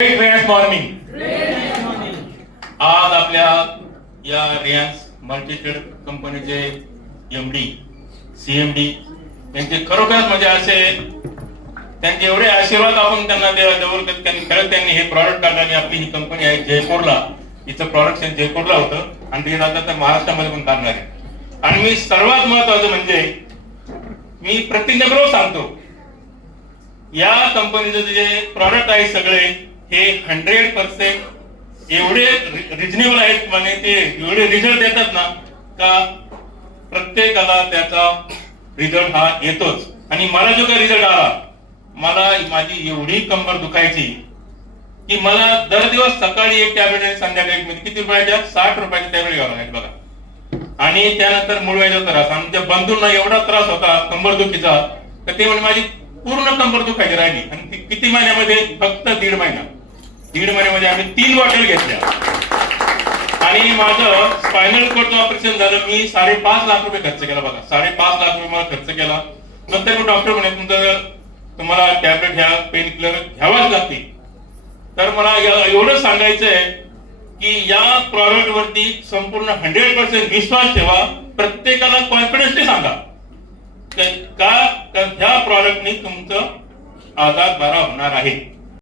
Great morning आज आपल्या या रियान्स मल्टीटेड कंपनीचे एमडी सीएमडी त्यांचे खरोखरच म्हणजे असे त्यांचे एवढे आशीर्वाद आपण त्यांना देऊ त्यांनी खरंच त्यांनी हे प्रॉडक्ट काढलं आणि आपली ही कंपनी आहे जयपूरला. तिचं प्रोडक्शन जयपूरला होतं. आणि ते आता तर महाराष्ट्रामध्ये पण काढणार आहे. आणि मी सर्वात महत्वाचं म्हणजे मी प्रतिज्ञाबरोबर सांगतो या कंपनीचे जे प्रॉडक्ट आहे सगळे हे हंड्रेड पर्सेंट एवढे रिजनेबल आहेत म्हणजे ते. एवढे रिझल्ट देतात ना का प्रत्येकाला त्याचा रिझल्ट हा येतोच. आणि मला जो काही रिझल्ट आला मला माझी एवढी कंबर दुखायची की मला दर दिवस सकाळी एक टॅबलेट आणि संध्याकाळी एक किती रुपयाच्या? साठ रुपयाचे टॅबलेट घ्यावं लागेल बघा. आणि त्यानंतर मुळव्याचा त्रास. आमच्या बंधूंना एवढा त्रास होता कंबर दुखीचा तर ते म्हणजे माझी पूर्ण कंबर दुखायची राहिली. आणि ती किती महिन्यामध्ये? फक्त दीड महिना. दीड महिन्यामध्ये आम्ही तीन बॉटल घेतल्या. आणि माझं स्पायनल कोडचं ऑपरेशन झालं मी साडेपाच लाख रुपये खर्च केला बघा. साडेपाच लाख रुपये मला खर्च केला. नंतर मी डॉक्टर म्हणे तुमचं तुम्हाला टॅबलेट घ्या पेन किलर घ्यावाच लागतील. तर मला एवढं सांगायचं आहे की या प्रॉडक्ट वरती संपूर्ण हंड्रेड पर्सेंट विश्वास ठेवा. प्रत्येकाला कॉन्फिडन्सली सांगा. का ह्या प्रॉडक्टनी तुमचं आजार बरा होणार आहे.